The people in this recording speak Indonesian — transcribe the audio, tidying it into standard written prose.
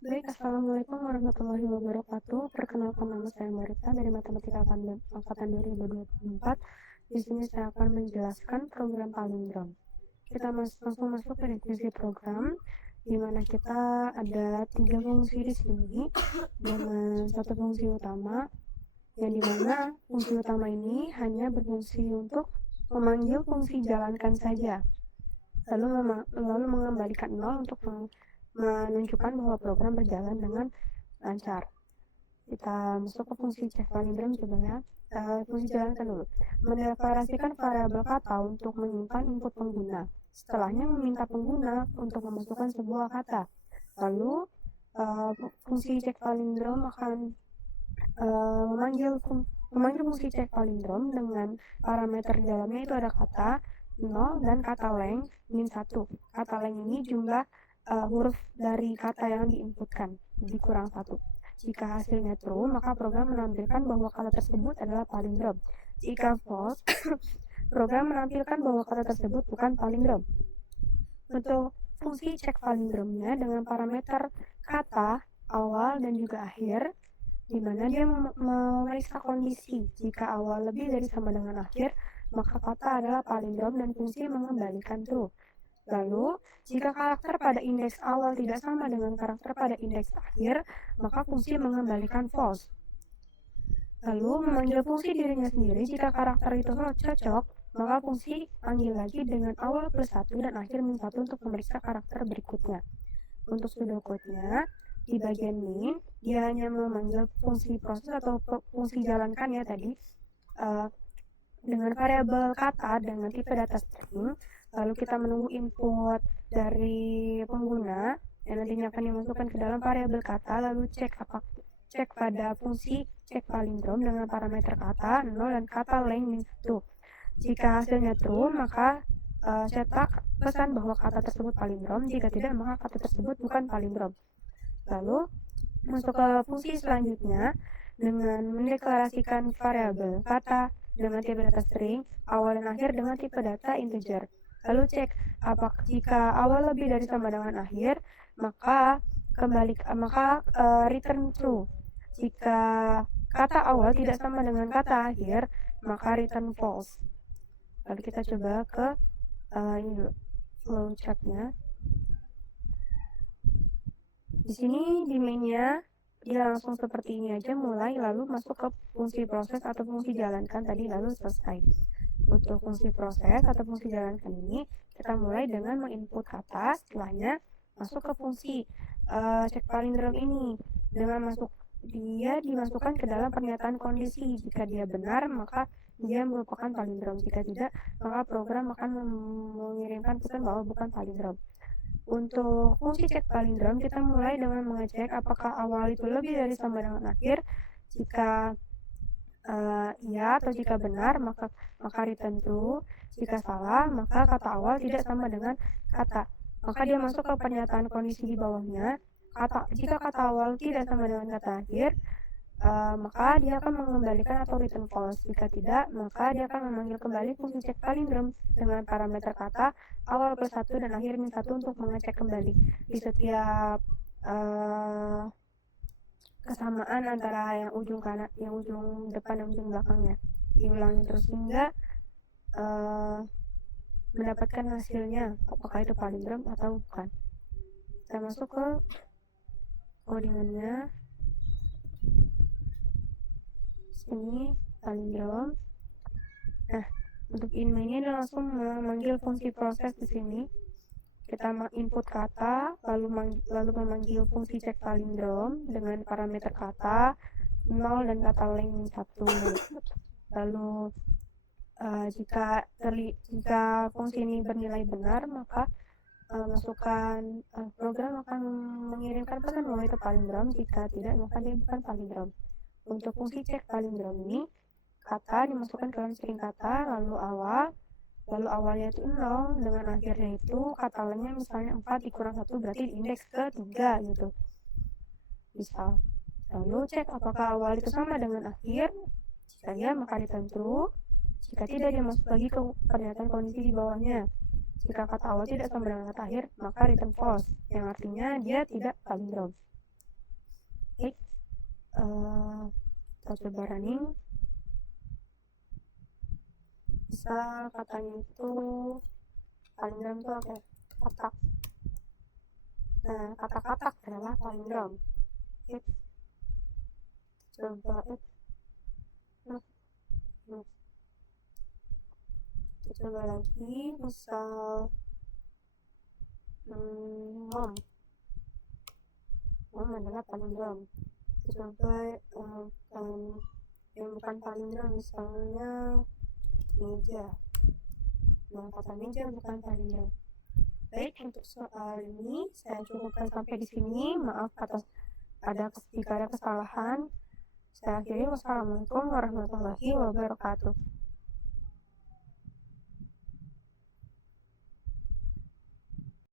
Baik, Assalamualaikum warahmatullahi wabarakatuh. Perkenalkan, nama saya Marita dari Matematika Angkatan 2024. Di sini saya akan menjelaskan program palindrom. Kita langsung masuk ke definisi program, di mana kita ada 3 fungsi di sini dengan satu fungsi utama, yang dimana fungsi utama ini hanya berfungsi untuk memanggil fungsi jalankan saja, lalu mengembalikan nol untuk menunjukkan bahwa program berjalan dengan lancar. Kita masuk ke fungsi cek palindrom coba ya. Fungsi jalankan dulu. Mendeklarasikan variabel kata untuk menyimpan input pengguna. Setelahnya meminta pengguna untuk memasukkan sebuah kata. Lalu fungsi cek palindrom akan memanggil fungsi cek palindrom dengan parameter di dalamnya itu ada kata 0 dan kata length min 1. Kata length ini jumlah huruf dari kata yang diinputkan dikurang 1. Jika hasilnya true, maka program menampilkan bahwa kata tersebut adalah palindrom. Jika false, program menampilkan bahwa kata tersebut bukan palindrom. Untuk fungsi cek palindromnya dengan parameter kata, awal, dan juga akhir, di mana dia memeriksa kondisi. Jika awal lebih dari sama dengan akhir, maka kata adalah palindrom dan fungsi mengembalikan true. Lalu, jika karakter pada indeks awal tidak sama dengan karakter pada indeks akhir, maka fungsi mengembalikan false. Lalu, memanggil fungsi dirinya sendiri jika karakter itu cocok, maka fungsi panggil lagi dengan awal plus 1 dan akhir min 1 untuk memeriksa karakter berikutnya. Untuk pseudocode-nya, di bagian min, dia hanya memanggil fungsi proses atau fungsi jalankan ya tadi, dengan variabel kata dengan tipe data string. Lalu kita menunggu input dari pengguna yang nantinya akan dimasukkan ke dalam variabel kata, lalu cek pada fungsi cek palindrom dengan parameter kata 0 dan kata length min 1. Jika hasilnya true, maka cetak pesan bahwa kata tersebut palindrom. Jika tidak, maka kata tersebut bukan palindrom. Lalu masuk ke fungsi selanjutnya dengan mendeklarasikan variabel kata dengan tipe data string, awal dan akhir dengan tipe data integer. Lalu cek apakah jika awal lebih dari sama dengan akhir, maka return true. Jika kata awal tidak sama dengan kata akhir, maka return false. Lalu kita coba ke ini dulu flowchartnya. Di sini di mainnya dia langsung seperti ini aja mulai, lalu masuk ke fungsi proses atau fungsi jalankan tadi, lalu selesai. Untuk fungsi proses atau fungsi jalankan ini, kita mulai dengan menginput kata, setelahnya masuk ke fungsi cek palindrom ini. Dengan dia dimasukkan ke dalam pernyataan kondisi. Jika dia benar, maka dia merupakan palindrom. Jika tidak, maka program akan mengirimkan pesan bahwa bukan palindrom. Untuk fungsi cek palindrom, kita mulai dengan mengecek apakah awal itu lebih dari sama dengan akhir. Jika iya atau jika benar, maka return true. Jika salah, maka kata awal tidak sama dengan kata. Maka dia masuk ke pernyataan kondisi di bawahnya. Jika kata awal tidak sama dengan kata akhir, maka dia akan mengembalikan atau return false. Jika tidak, maka dia akan memanggil kembali fungsi cek palindrom dengan parameter kata awal plus 1 dan akhir min 1 untuk mengecek kembali di setiap kesamaan antara yang ujung kanan, yang ujung depan dan ujung belakangnya. Diulangi terus hingga mendapatkan hasilnya apakah itu palindrom atau bukan. Kita masuk ke codingannya. Sini palindrom. Nah, untuk inmainnya dia langsung memanggil fungsi proses di sini. Kita input kata, lalu memanggil fungsi cek palindrom dengan parameter kata 0 dan kata length 1. Lalu jika fungsi ini bernilai benar, maka program akan mengirimkan pesan bahwa itu palindrom. Jika tidak, maka dia bukan palindrom. Untuk fungsi cek palindrom ini, kata dimasukkan ke dalam string kata, lalu awalnya itu 0 dengan akhirnya itu kata lainnya misalnya 4 dikurang 1 berarti di indeks ke-3 gitu. Misal. Lalu cek apakah awal itu sama dengan akhir. Jika ya, maka return true. Jika tidak, dia masuk lagi ke pernyataan kondisi di bawahnya. Jika kata awal tidak sama dengan kata akhir, maka return false, yang artinya dia tidak palindrom. Kita coba running. Misal katanya itu palindrom itu apa? Katak. Nah, kata-katak adalah palindrom. Coba kita coba lagi, misal mom adalah palindrom. Kita coba yang bukan palindrom, misalnya meja. Nah, kata meja bukan palindrom. Baik, untuk soal ini saya cukupkan sampai di sini. Maaf jika ada kesalahan. Saya akhiri. Wassalamualaikum warahmatullahi wabarakatuh.